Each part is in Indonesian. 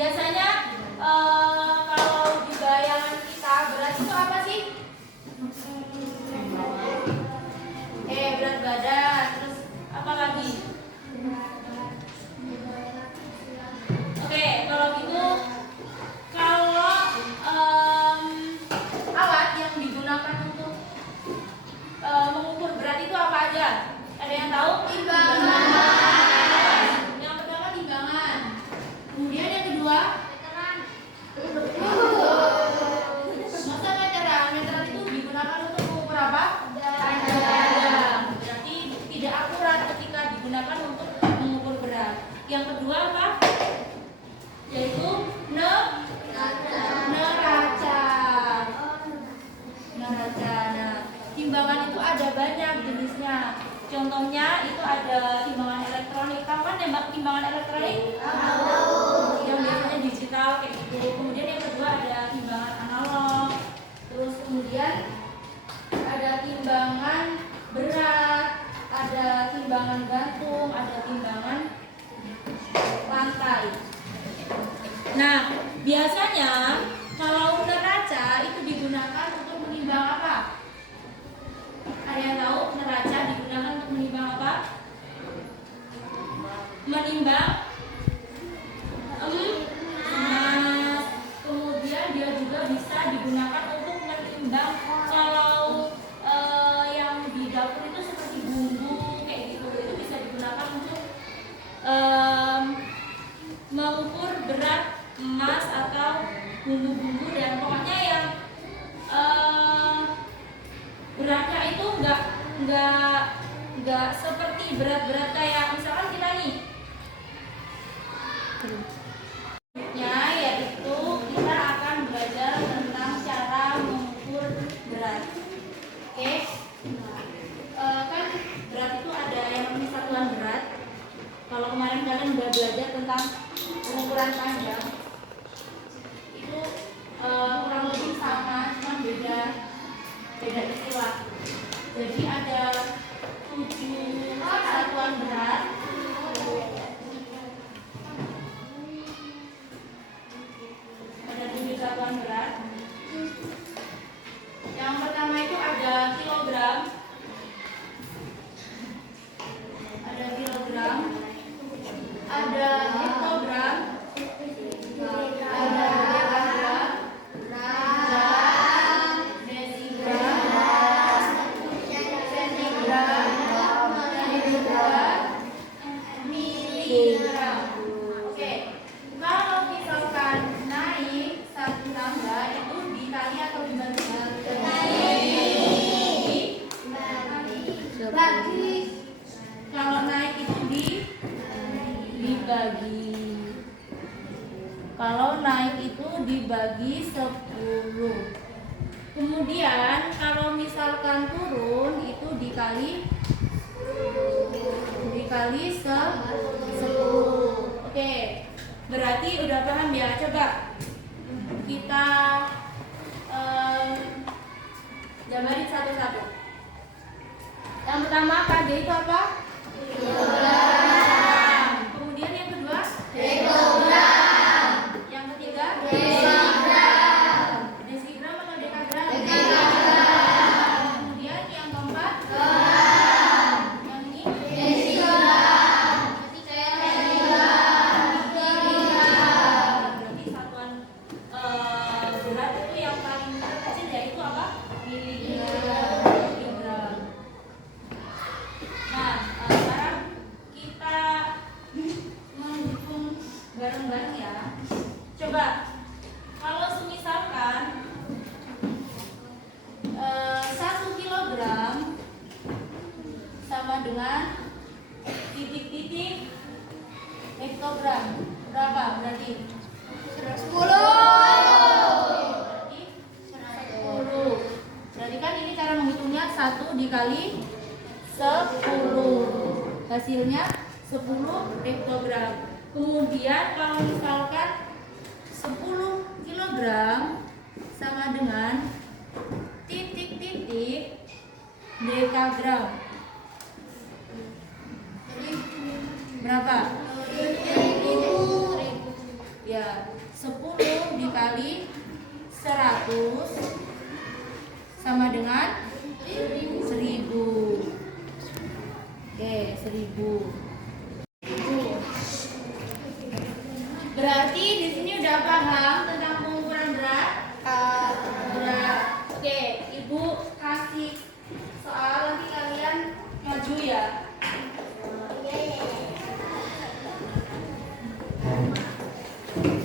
biasanya kalau di bayangan kita berat itu apa sih? Berat badan. Terus apa lagi? Oke, kalau gitu kalau alat yang digunakan untuk mengukur berat itu apa aja? Ada yang tahu? Timbangan. Yang pertama timbangan. Kemudian yang kedua meteran. Masa meteran? Meteran itu digunakan untuk mengukur apa? Panjang. Berarti tidak akurat ketika digunakan untuk mengukur berat. Yang kedua apa? Yaitu neraca. Nah, timbangan itu ada banyak jenisnya. Contohnya itu ada timbangan elektronik. Tahu kan timbangan elektronik? Yang biasanya digital kayak gitu. Kemudian yang kedua ada timbangan analog. Terus kemudian ada timbangan berat, ada timbangan gantung, ada timbangan lantai. Nah, biasanya kalau neraca itu digunakan untuk menimbang apa? Ada yang tahu neraca digunakan untuk menimbang apa? Menimbang emas. Kemudian dia juga bisa digunakan untuk menimbang kalau yang di dapur itu seperti bumbu kayak gitu. Itu bisa digunakan untuk mengukur berat emas atau bumbu-bumbu, dan pokoknya yang beratnya itu enggak seperti berat-berat kayak misalkan kita nih. Yaitu kita akan belajar tentang cara mengukur berat. Oke. Kan berat itu ada yang namanya satuan berat. Kalau kemarin kalian udah belajar tentang pengukuran panjang, itu kurang lebih sama, cuma beda istilah. Jadi ada 7 satuan berat. Ada 7 satuan berat. Yang pertama itu ada kilogram. Ada kilogram. Ada hektogram. Ada dekagram. Oke, kalau misalkan naik satu tangga itu dikali atau dibagi? Dibagi. Kalau naik itu dibagi. Kalau naik itu dibagi 10. Kemudian kalau misalkan turun itu dikali 10. Oke, berarti udah paham ya? Coba kita gambarin satu-satu. Yang pertama KG itu apa? Kilogram. Kemudian yang kedua? Hektogram. Yang ketiga? Desigram. Desigram atau dekagram? Dekagram. Kemudian yang keempat? gram. Yang ini? desigram. Berarti satuan berat itu yang paling kecil yaitu apa? Miligram. Nah, sekarang kita menghitung bareng-bareng ya. Coba kalau semisalkan 1 kilogram sama dengan titik-titik hektogram, berapa berarti? 10. Berarti kan ini cara menghitungnya 1 dikali 10. Hasilnya 10 hektogram. Kemudian kalau misalkan 10 kilogram sama dengan titik-titik dekagram. Berapa? 1000. Ya. 100 sama dengan 1000. Oke, 1000. Berarti di sini udah paham tentang pengukuran berat? Berat. Oke, Ibu kasih soal, nanti kalian maju ya.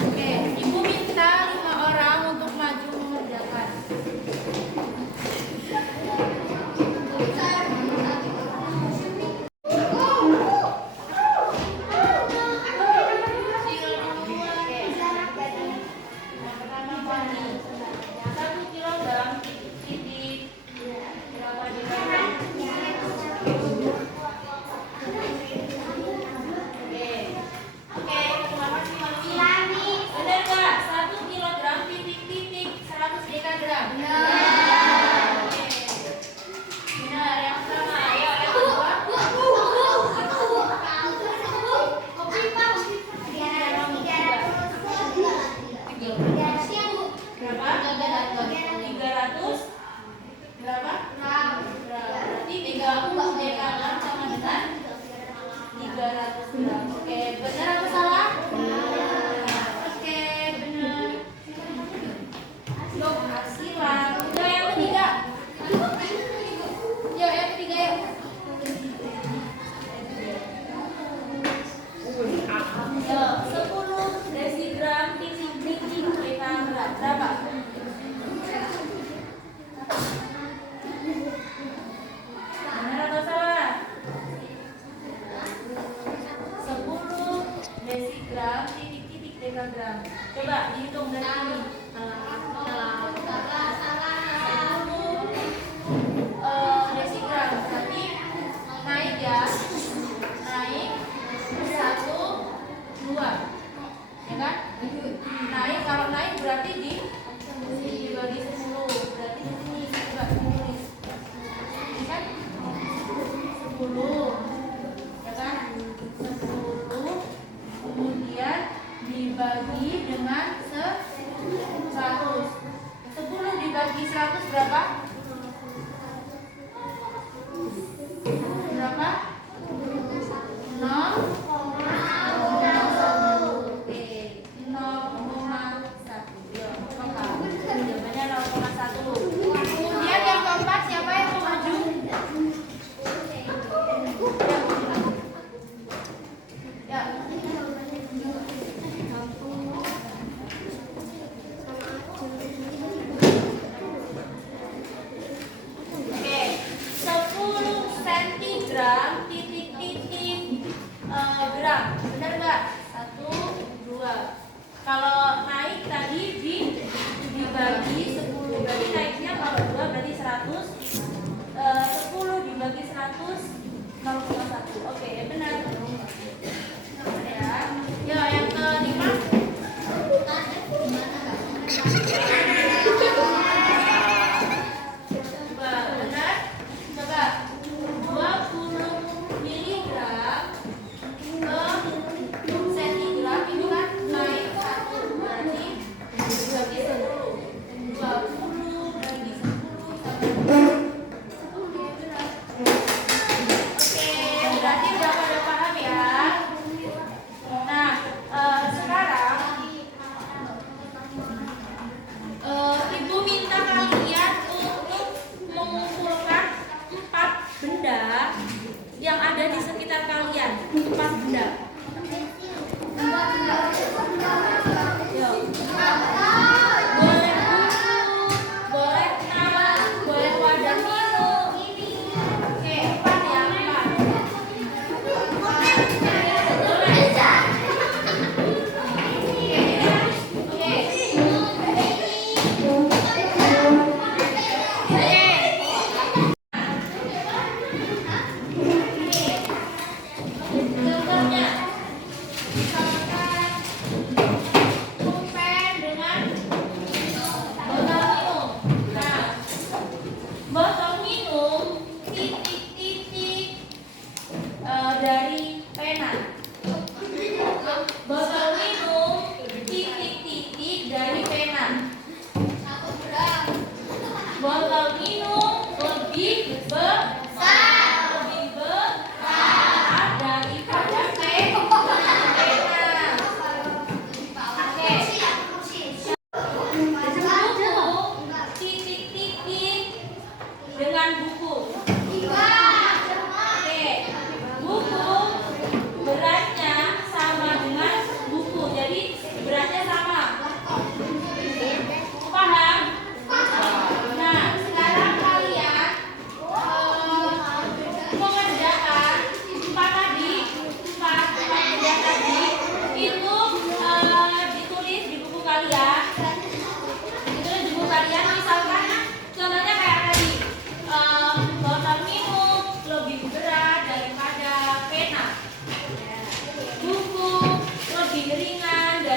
Oke, Ibu minta 5 orang untuk maju mengerjakan. Oke, benar atau salah? Oke, benar. Yuk, silang. Udah yang ketiga. Yuk, yang ketiga yuk. Yuk, 10 desigram titik berat berapa? Benar atau salah? 10 desigram titik dekagram. Coba dihitung dari sini. Desigram berarti naik ya, naik 1, 2, ya kan? Naik, kalau naik berarti dibagi 10, berarti di sini coba tulis, ini kan 10, ya kan? 10 kemudian dibagi dengan 100. 10 dibagi 100 berapa? Berapa? 0,1. Oke, 0,1. Ya, jawabannya 0,1. Kemudian yang keempat, siapa yang mau maju? Ya.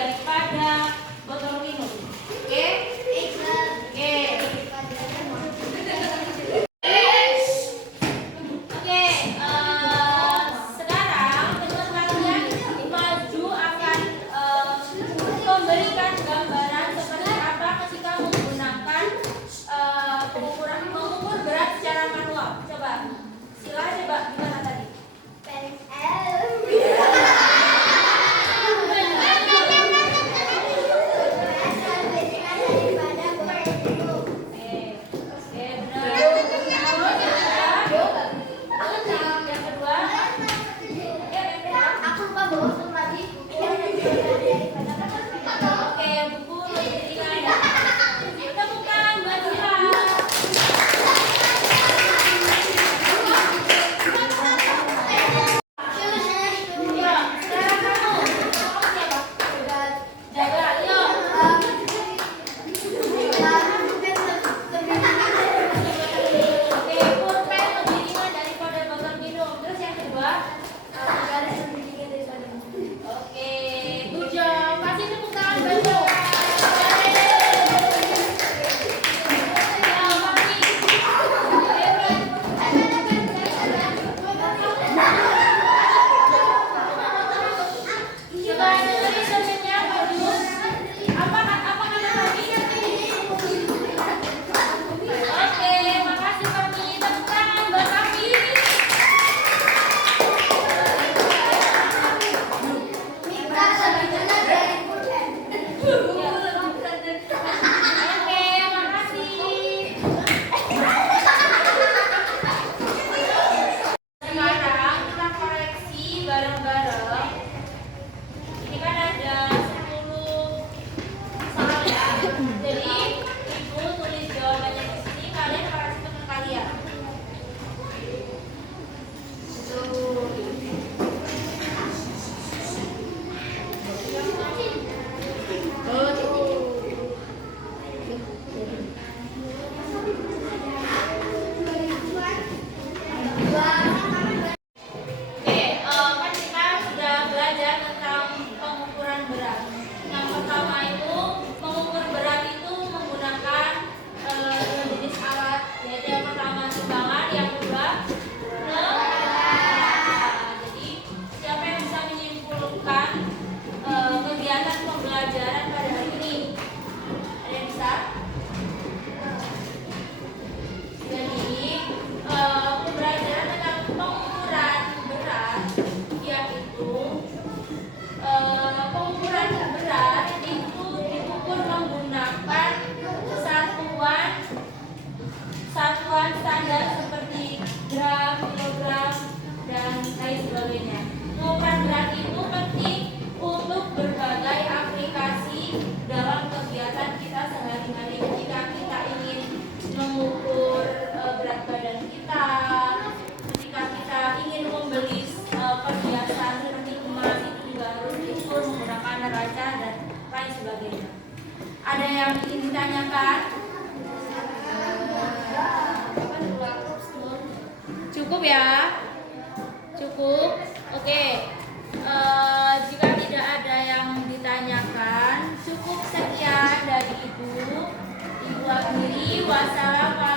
daripada botol minum. Oke? Oke. Oke, sekarang teman kalian maju akan memberikan gambaran seperti apa ketika menggunakan mengukur berat secara manual. Coba, silakan coba gimana tadi? Satuan standar seperti gram, kilogram, dan lain sebagainya. Pengukuran berat itu penting untuk berbagai aplikasi dalam kegiatan kita sehari-hari. Ketika kita ingin mengukur berat badan kita, ketika kita ingin membeli perhiasan seperti emas, itu juga harus diukur menggunakan neraca dan lain sebagainya. Ada yang ingin ditanyakan? Cukup ya? Cukup? Oke. Jika tidak ada yang ditanyakan, cukup sekian dari Ibu. Ibu akhiri. Wassalamualaikum.